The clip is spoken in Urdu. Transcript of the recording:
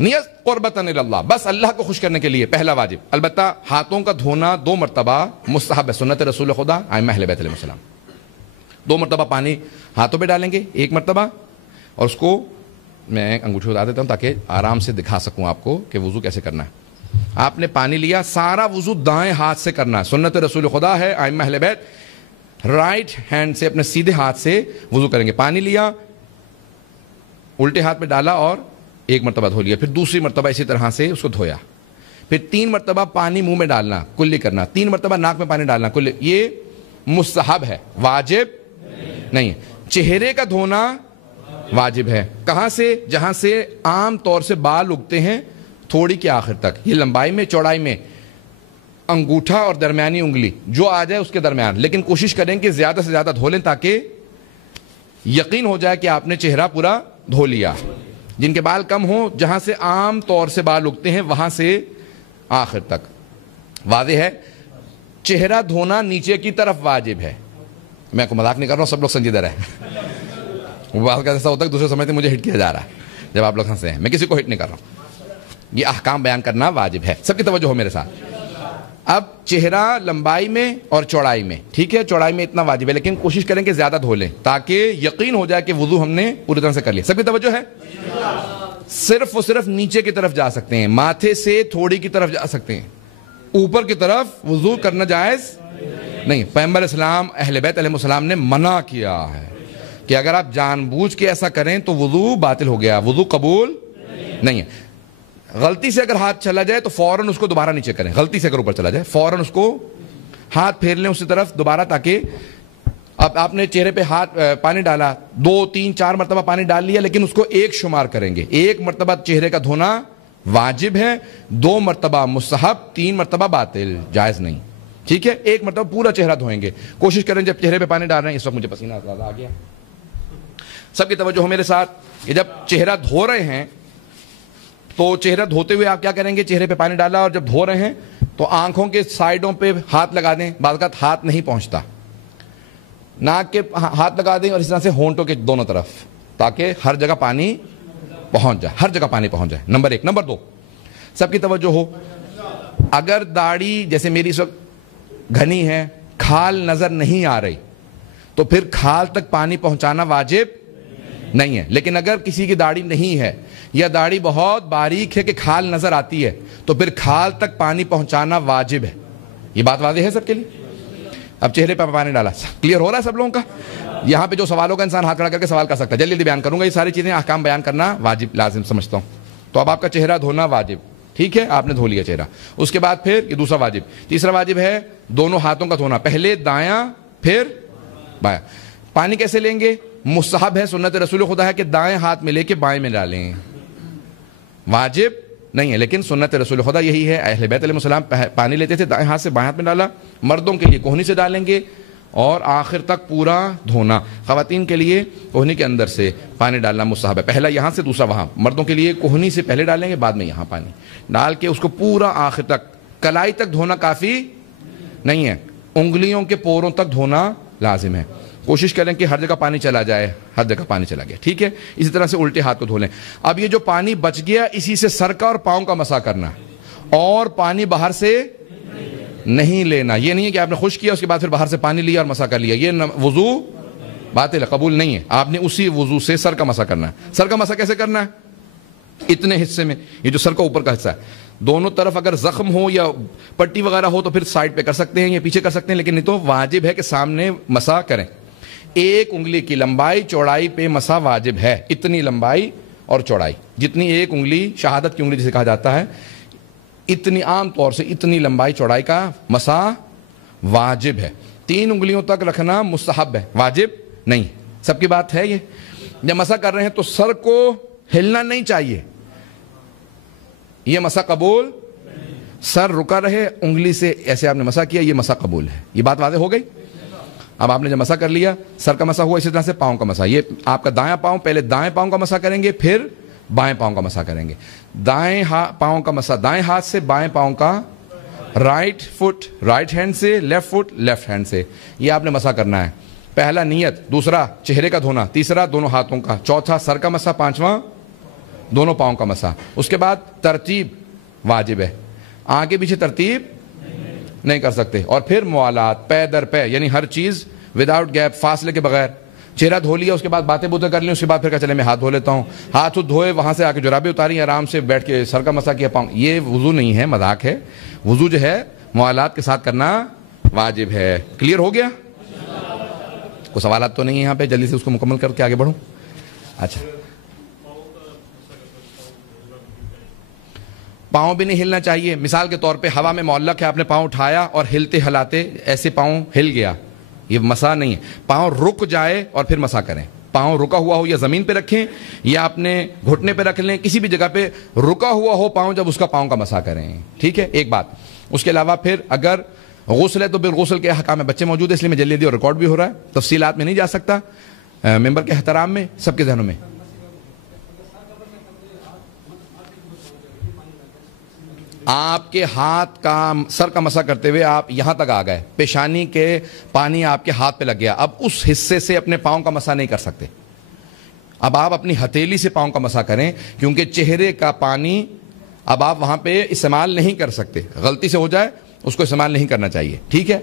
نیت قربتاً اللہ، بس اللہ کو خوش کرنے کے لیے پہلا واجب. البتہ ہاتھوں کا دھونا 2 مرتبہ مستحب ہے، سنت رسول خدا ائمہ اہل بیت علیہ السلام. 2 مرتبہ پانی ہاتھوں پہ ڈالیں گے، 1 مرتبہ، اور اس کو میں انگوٹھی اٹھا دیتا ہوں تاکہ آرام سے دکھا سکوں آپ کو کہ وضو کیسے کرنا ہے. آپ نے پانی لیا، سارا وضو دائیں ہاتھ سے کرنا ہے، سنت رسول خدا ہے ائمہ اہل بیت، رائٹ ہینڈ سے اپنے سیدھے ہاتھ سے وضو کریں گے. پانی لیا، الٹے ہاتھ پہ ڈالا اور 1 مرتبہ دھو لیا، پھر دوسری مرتبہ اسی طرح سے اس کو دھویا، پھر 3 مرتبہ پانی منہ میں ڈالنا، کلی کرنا، 3 مرتبہ ناک میں پانی ڈالنا کلی. یہ مستحب ہے، واجب نہیں ہے. چہرے کا دھونا واجب ہے. کہاں سے؟ جہاں سے عام طور سے بال اگتے ہیں تھوڑی کے آخر تک، یہ لمبائی میں چوڑائی میں انگوٹھا اور درمیانی انگلی جو آ جائے اس کے درمیان. لیکن کوشش کریں کہ زیادہ سے زیادہ دھو لیں تاکہ یقین ہو جائے کہ آپ نے چہرہ پورا دھو لیا. جن کے بال کم ہوں، جہاں سے عام طور سے بال اگتے ہیں وہاں سے آخر تک. واضح ہے؟ چہرہ دھونا نیچے کی طرف واجب ہے. میں کو مذاق نہیں کر رہا ہوں، سب لوگ سنجیدہ رہیں. بات کا ایسا ہوتا ہے دوسرے سمجھتے ہیں مجھے ہٹ کیا جا رہا ہے جب آپ لوگ ہنسے ہیں. میں کسی کو ہٹ نہیں کر رہا ہوں، یہ احکام بیان کرنا واجب ہے. سب کی توجہ ہو میرے ساتھ. اب چہرہ لمبائی میں اور چوڑائی میں، ٹھیک ہے، چوڑائی میں اتنا واجب ہے، لیکن کوشش کریں کہ زیادہ دھو لیں تاکہ یقین ہو جائے کہ وضو ہم نے پوری طرح سے کر لیا. سب کی توجہ ہے؟ صرف و صرف نیچے کی طرف جا سکتے ہیں، ماتھے سے تھوڑی کی طرف جا سکتے ہیں، اوپر کی طرف وضو کرنا جائز نہیں. پیغمبر اسلام اہل بیت علیہ السلام نے منع کیا ہے کہ اگر آپ جان بوجھ کے ایسا کریں تو وضو باطل ہو گیا، وضو قبول نہیں ہے. غلطی سے اگر ہاتھ چلا جائے تو فوراً اس کو دوبارہ نیچے کریں. غلطی سے اگر اوپر چلا جائے فوراً اس کو ہاتھ پھیر لیں اسی طرف دوبارہ، تاکہ اب آپ نے چہرے پہ ہاتھ پانی ڈالا، 2 3 4 مرتبہ پانی ڈال لیا، لیکن اس کو 1 شمار کریں گے. 1 مرتبہ چہرے کا دھونا واجب ہے، 2 مرتبہ مستحب، 3 مرتبہ باطل، جائز نہیں. ٹھیک ہے، 1 مرتبہ پورا چہرہ دھوئیں گے. کوشش کریں جب چہرے پہ پانی ڈال رہے ہیں، اس وقت مجھے پسینہ زیادہ آ گیا، سب کی توجہ ہو میرے ساتھ، کہ جب چہرہ دھو رہے ہیں تو چہرہ دھوتے ہوئے آپ کیا کریں گے؟ چہرے پہ پانی ڈالا اور جب دھو رہے ہیں تو آنکھوں کے سائڈوں پہ ہاتھ لگا دیں. بعض اوقات ہاتھ نہیں پہنچتا، ناک کے ہاتھ لگا دیں اور اس طرح سے ہونٹوں کے دونوں طرف، تاکہ ہر جگہ پانی پہنچ جائے، ہر جگہ پانی پہنچ جائے. نمبر 1. نمبر 2، سب کی توجہ ہو، اگر داڑھی جیسے میری اس وقت گھنی ہے، کھال نظر نہیں آ رہی، تو پھر کھال تک پانی پہنچانا واجب نہیں ہے. لیکن اگر کسی کی داڑھی نہیں ہے یا داڑھی بہت باریک ہے کہ کھال نظر آتی ہے، تو پھر کھال تک پانی پہنچانا واجب ہے. یہ بات واضح ہے سب کے لیے؟ اب چہرے پہ پانی ڈالا، کلیئر ہو رہا ہے سب لوگوں کا؟ یہاں پہ جو سوالوں کا انسان ہاتھ کھڑا کر کے سوال کر سکتا ہے، جلدی جلدی بیان کروں گا. یہ ساری چیزیں احکام بیان کرنا واجب لازم سمجھتا ہوں. تو اب آپ کا چہرہ دھونا واجب، ٹھیک ہے، آپ نے دھو لیا چہرہ. اس کے بعد پھر یہ دوسرا واجب. تیسرا واجب ہے دونوں ہاتھوں کا دھونا، پہلے دایاں پھر بایاں. پانی کیسے لیں گے؟ مستحب ہے، سنت رسول خدا ہے کہ دائیں ہاتھ میں لے کے بائیں میں ڈالیں، واجب نہیں ہے، لیکن سنت رسول خدا یہی ہے. اہل بیت علیہ السلام پانی لیتے تھے، دائیں ہاتھ سے بائیں ہاتھ میں ڈالا. مردوں کے لیے کوہنی سے ڈالیں گے اور آخر تک پورا دھونا. خواتین کے لیے کوہنی کے اندر سے پانی ڈالنا مستحب ہے، پہلا یہاں سے دوسرا وہاں. مردوں کے لیے کوہنی سے پہلے ڈالیں گے، بعد میں یہاں پانی ڈال کے اس کو پورا آخر تک، کلائی تک دھونا کافی نہیں ہے، انگلیوں کے پوروں تک دھونا لازم ہے. کوشش کریں کہ ہر جگہ پانی چلا جائے، ہر جگہ پانی چلا گیا، ٹھیک ہے. اسی طرح سے الٹے ہاتھ کو دھو لیں. اب یہ جو پانی بچ گیا اسی سے سر کا اور پاؤں کا مسح کرنا، اور پانی باہر سے نہیں لینا. یہ نہیں ہے کہ آپ نے خشک کیا اس کے بعد پھر باہر سے پانی لیا اور مسح کر لیا، یہ وضو باطل ہے، قبول نہیں ہے. آپ نے اسی وضو سے سر کا مسح کرنا ہے. سر کا مسح کیسے کرنا ہے؟ اتنے حصے میں، یہ جو سر کا اوپر کا حصہ ہے، دونوں طرف اگر زخم ہو یا پٹی وغیرہ ہو تو پھر سائڈ پہ کر سکتے ہیں یا پیچھے کر سکتے ہیں، لیکن نہیں تو واجب ہے کہ سامنے مسح کریں. 1 انگلی کی لمبائی چوڑائی پہ مسح واجب ہے، اتنی لمبائی اور چوڑائی، جتنی 1 انگلی شہادت کی انگلی جسے کہا جاتا ہے، اتنی عام طور سے اتنی لمبائی چوڑائی کا مسح واجب ہے. 3 انگلیوں تک رکھنا مستحب ہے، واجب نہیں. سب کی بات ہے؟ یہ جب مسح کر رہے ہیں تو سر کو ہلنا نہیں چاہیے، یہ مسح قبول. سر رکا رہے، انگلی سے ایسے آپ نے مسح کیا، یہ مسح قبول ہے. یہ بات واضح ہو گئی؟ اب آپ نے جب مسح کر لیا، سر کا مسح ہوا، اسی طرح سے پاؤں کا مسح. یہ آپ کا دایاں پاؤں، پہلے دائیں پاؤں کا مسح کریں گے، پھر بائیں پاؤں کا مسح کریں گے. دائیں پاؤں کا مسح دائیں ہاتھ سے، بائیں پاؤں کا رائٹ فٹ رائٹ ہینڈ سے، لیفٹ فٹ لیفٹ ہینڈ سے. یہ آپ نے مسح کرنا ہے. پہلا نیت، دوسرا چہرے کا دھونا، تیسرا دونوں ہاتھوں کا، چوتھا سر کا مسح، پانچواں دونوں پاؤں کا مسح. اس کے بعد ترتیب واجب ہے, آگے پیچھے ترتیب نہیں کر سکتے. اور پھر موالات, پے در پے, یعنی ہر چیز وداؤٹ گیپ, فاصلے کے بغیر. چہرہ دھو لیا, اس کے بعد باتیں بوتیں کر لی, اس کے بعد پھر کہا چلے میں ہاتھ دھو لیتا ہوں, ہاتھ دھوئے, وہاں سے آ کے جرابیں اتاری, آرام سے بیٹھ کے سر کا مسح کیا, پاؤں. یہ وضو نہیں ہے, مذاق ہے. وضو جو ہے موالات کے ساتھ کرنا واجب ہے. کلیئر ہو گیا؟ کوئی سوالات تو نہیں ہے یہاں پہ؟ جلدی سے اس کو مکمل کر کے آگے بڑھوں. اچھا, پاؤں بھی نہیں ہلنا چاہیے. مثال کے طور پہ ہوا میں معلق ہے, آپ نے پاؤں اٹھایا اور ہلتے ہلاتے ایسے پاؤں ہل گیا, یہ مسح نہیں ہے. پاؤں رک جائے اور پھر مسح کریں. پاؤں رکا ہوا ہو یا زمین پہ رکھیں یا اپنے گھٹنے پہ رکھ لیں, کسی بھی جگہ پہ رکا ہوا ہو پاؤں, جب اس کا پاؤں کا مسح کریں. ٹھیک ہے, ایک بات. اس کے علاوہ پھر اگر غسل ہے تو پھر غسل کے احکام میں بچے موجود ہیں, اس لیے میں جلدی اور ریکارڈ بھی ہو رہا ہے, تفصیلات میں نہیں جا سکتا, ممبر کے احترام میں, سب کے ذہنوں میں. آپ کے ہاتھ کا, سر کا مسح کرتے ہوئے آپ یہاں تک آ گئے, پیشانی کے پانی آپ کے ہاتھ پہ لگ گیا, اب اس حصے سے اپنے پاؤں کا مسح نہیں کر سکتے. اب آپ اپنی ہتھیلی سے پاؤں کا مسح کریں, کیونکہ چہرے کا پانی اب آپ وہاں پہ استعمال نہیں کر سکتے. غلطی سے ہو جائے اس کو استعمال نہیں کرنا چاہیے. ٹھیک ہے.